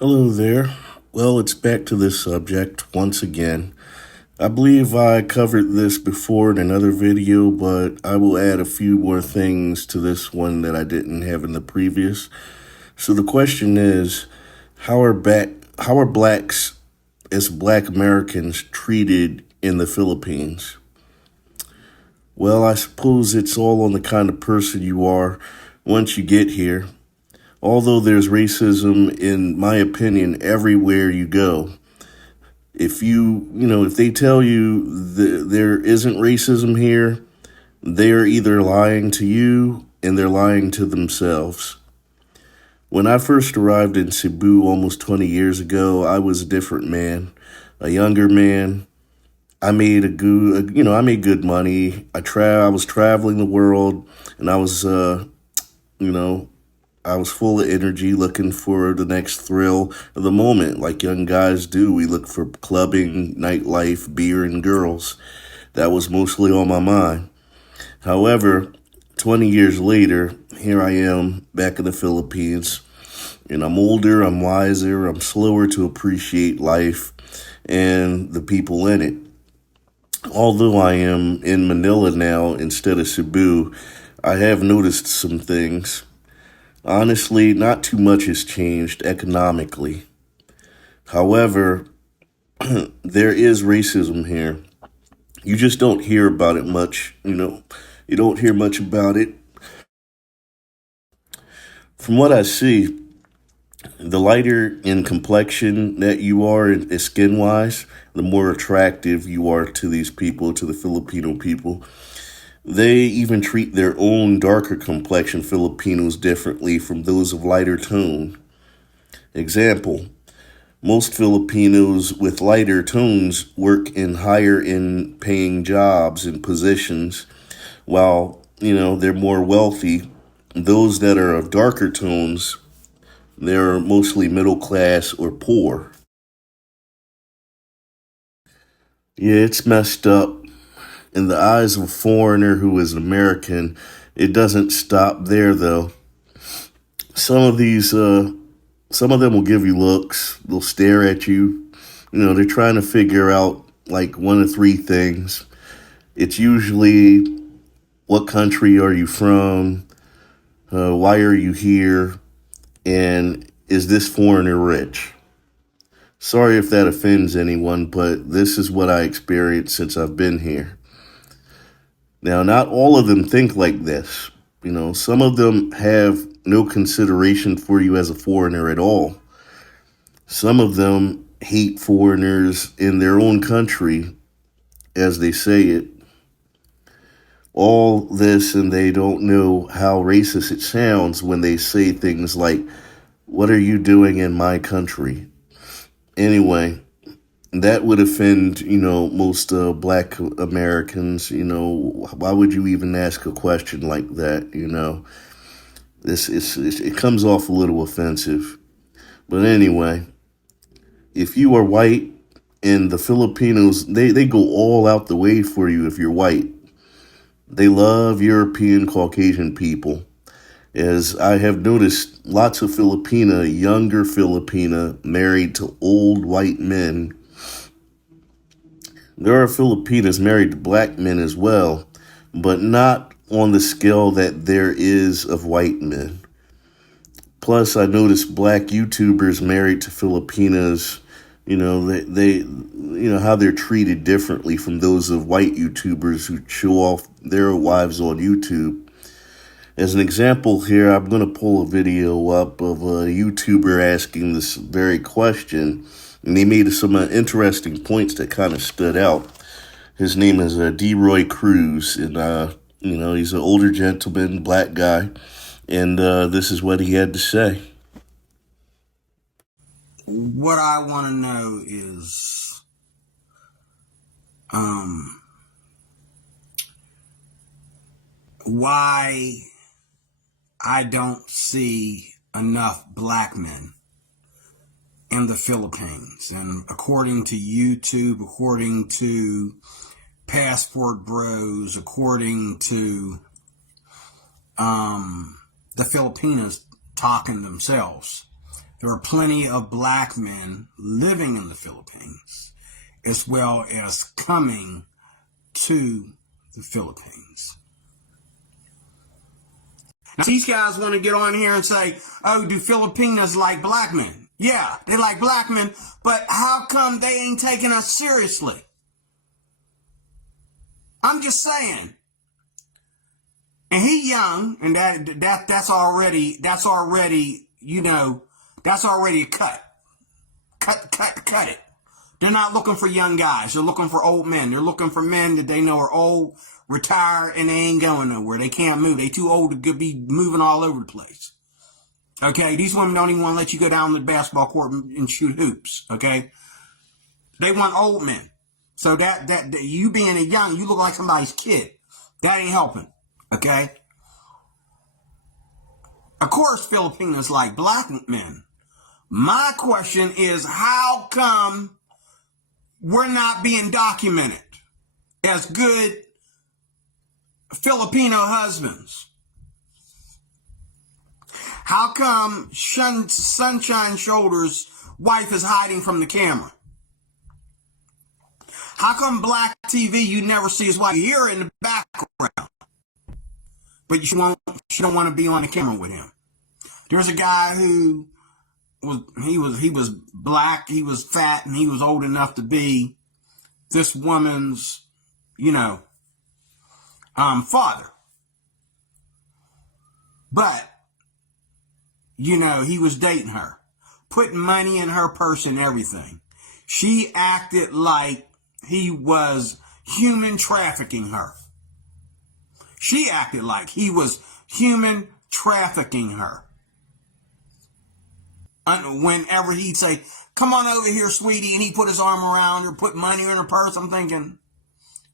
Hello there. Well, it's back to this subject once again. I believe I covered this before in another video, but I will add a few more things to this one that I didn't have in the previous. So the question is, how are blacks as black Americans treated in the Philippines? Well, I suppose it's all on the kind of person you are once you get here. Although there's racism, in my opinion, everywhere you go. If they tell you there isn't racism here, they're either lying to you and they're lying to themselves. When I first arrived in Cebu almost 20 years ago, I was a different man, a younger man. I made good money. I was traveling the world, and you know, I was full of energy, looking for the next thrill of the moment, like young guys do. We look for clubbing, nightlife, beer, and girls. That was mostly on my mind. However, 20 years later, here I am back in the Philippines, and I'm older, I'm wiser, I'm slower to appreciate life and the people in it. Although I am in Manila now instead of Cebu, I have noticed some things. Honestly, not too much has changed economically. However, there is racism here. You just don't hear about it much. You don't hear much about it. From what I see, the lighter in complexion that you are skin wise, the more attractive you are to these people, to the Filipino people. They even treat their own darker complexion Filipinos differently from those of lighter tone. Example, most Filipinos with lighter tones work in higher end paying jobs and positions, while, they're more wealthy. Those that are of darker tones, they're mostly middle class or poor. Yeah, it's messed up. In the eyes of a foreigner who is an American, it doesn't stop there though. Some of these, some of them will give you looks. They'll stare at you. They're trying to figure out like one of three things. It's usually, what country are you from? Why are you here? And is this foreigner rich? Sorry if that offends anyone, but this is what I experienced since I've been here. Now, not all of them think like this. Some of them have no consideration for you as a foreigner at all. Some of them hate foreigners in their own country, as they say it. All this, and they don't know how racist it sounds when they say things like, "What are you doing in my country?" Anyway, that would offend, most black Americans. Why would you even ask a question like that? It comes off a little offensive. But anyway, if you are white, and the Filipinos, they go all out the way for you if you're white. They love European Caucasian people. As I have noticed, lots of younger Filipina, married to old white men. There are Filipinas married to black men as well, but not on the scale that there is of white men. Plus, I noticed black YouTubers married to Filipinas. How they're treated differently from those of white YouTubers who show off their wives on YouTube. As an example here, I'm going to pull a video up of a YouTuber asking this very question, and he made some interesting points that kind of stood out. His name is D. Cruz, and he's an older gentleman, black guy, and this is what he had to say. What I want to know is, why I don't see enough black men in the Philippines. And according to YouTube, according to Passport Bros, according to the Filipinos talking themselves, there are plenty of black men living in the Philippines as well as coming to the Philippines. Now, these guys want to get on here and say, oh, do Filipinos like black men? Yeah, they like black men, but how come they ain't taking us seriously? I'm just saying. And he young, and that's already, you know, that's already a cut. Cut it. They're not looking for young guys. They're looking for old men. They're looking for men that they know are old, retired, and they ain't going nowhere. They can't move. They too old to be moving all over the place. Okay, these women don't even want to let you go down to the basketball court and shoot hoops. Okay, they want old men. So that you being a young, you look like somebody's kid. That ain't helping. Okay. Of course, Filipinos like black men. My question is, how come we're not being documented as good Filipino husbands? How come Sunshine Shoulders' wife is hiding from the camera? How come black TV, you never see his wife? You hear her in the background, but she don't want to be on the camera with him. There's a guy who was black, he was fat, and he was old enough to be this woman's, you know, father. But, you know, he was dating her, putting money in her purse and everything. She acted like he was human trafficking her. She acted like he was human trafficking her. Whenever he'd say, come on over here, sweetie, and he put his arm around her, put money in her purse, I'm thinking,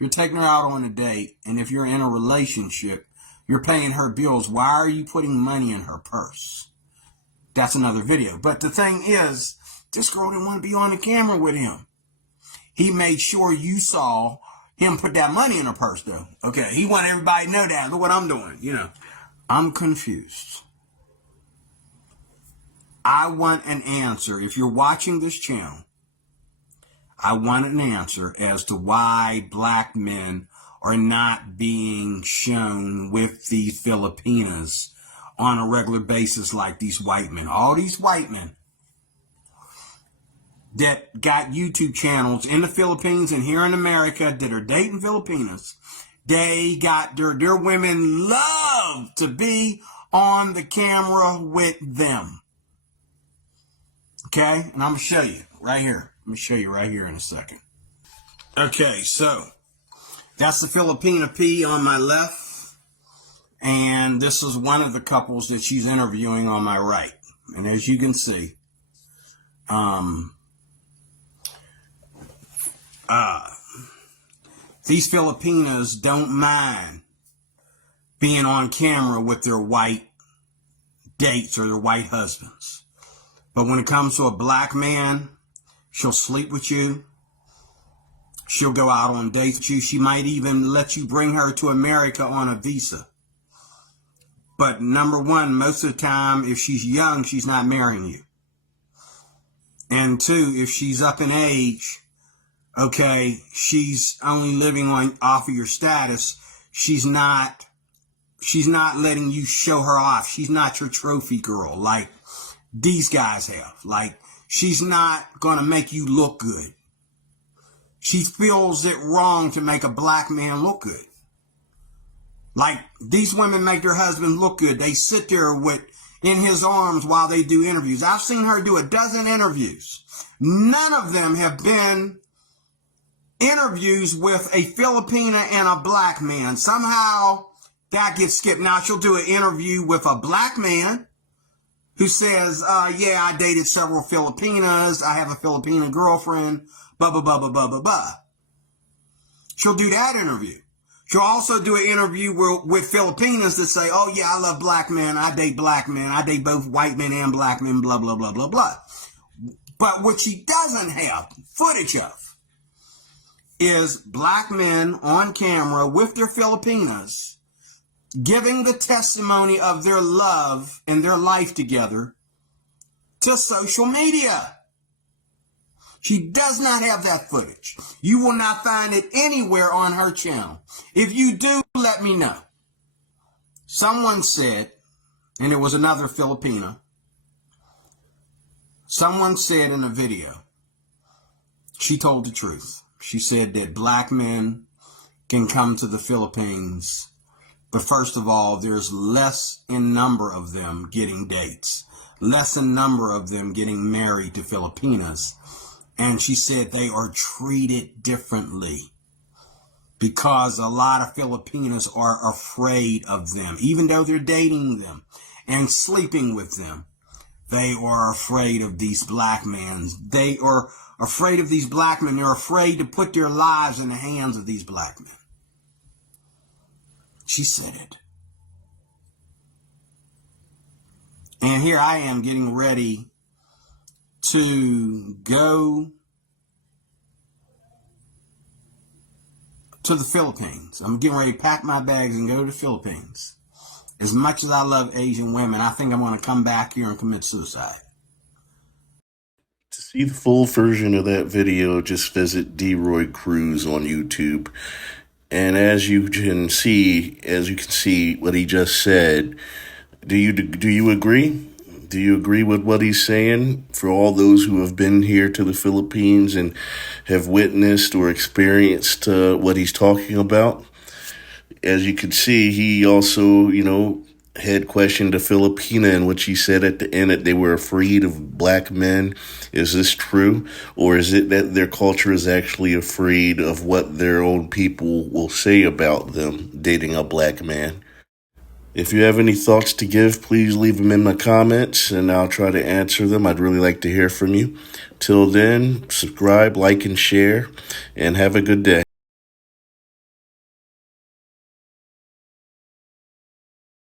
you're taking her out on a date, and if you're in a relationship, you're paying her bills. Why are you putting money in her purse? That's another video. But the thing is, this girl didn't want to be on the camera with him. He made sure you saw him put that money in her purse, though. Okay, he wanted everybody to know that. Look what I'm doing, you know. I'm confused. I want an answer. If you're watching this channel, I want an answer as to why black men are not being shown with these Filipinas on a regular basis like these white men. All these white men that got YouTube channels in the Philippines and here in America that are dating Filipinas, they got their women love to be on the camera with them. Okay, and I'm going to show you right here. Let me show you right here in a second. Okay, so that's the Filipina P on my left. And this is one of the couples that she's interviewing on my right. And as you can see, these Filipinas don't mind being on camera with their white dates or their white husbands. But when it comes to a black man, she'll sleep with you. She'll go out on dates with you. She might even let you bring her to America on a visa. But number one, most of the time, if she's young, she's not marrying you. And two, if she's up in age, okay, she's only living off of your status. She's not letting you show her off. She's not your trophy girl like these guys have. Like, she's not going to make you look good. She feels it wrong to make a black man look good. Like, these women make their husbands look good. They sit there in his arms while they do interviews. I've seen her do a dozen interviews. None of them have been interviews with a Filipina and a black man. Somehow that gets skipped. Now she'll do an interview with a black man who says, yeah, I dated several Filipinas. I have a Filipina girlfriend, blah, blah, blah, blah, blah, blah, blah. She'll do that interview. She'll also do an interview with Filipinas that say, oh, yeah, I love black men. I date black men. I date both white men and black men, blah, blah, blah, blah, blah. But what she doesn't have footage of is black men on camera with their Filipinas giving the testimony of their love and their life together to social media. She does not have that footage. You will not find it anywhere on her channel. If you do, let me know. Someone said, and it was another Filipino, someone said in a video, she told the truth. She said that black men can come to the Philippines, but first of all, there's less in number of them getting dates, less in number of them getting married to Filipinas. And she said they are treated differently because a lot of Filipinos are afraid of them. Even though they're dating them and sleeping with them, they are afraid of these black men. They are afraid of these black men. They're afraid to put their lives in the hands of these black men. She said it. And here I am getting ready to go to the Philippines. I'm getting ready to pack my bags and go to the Philippines. As much as I love Asian women, I think I'm going to come back here and commit suicide. To see the full version of that video, just visit D-Roy Cruz on YouTube. And as you can see what he just said, do you agree? Do you agree with what he's saying? For all those who have been here to the Philippines and have witnessed or experienced what he's talking about, as you can see, he also, had questioned a Filipina in which he said at the end that they were afraid of black men. Is this true? Or is it that their culture is actually afraid of what their own people will say about them dating a black man? If you have any thoughts to give, please leave them in my comments and I'll try to answer them. I'd really like to hear from you. Till then, subscribe, like, and share, and have a good day.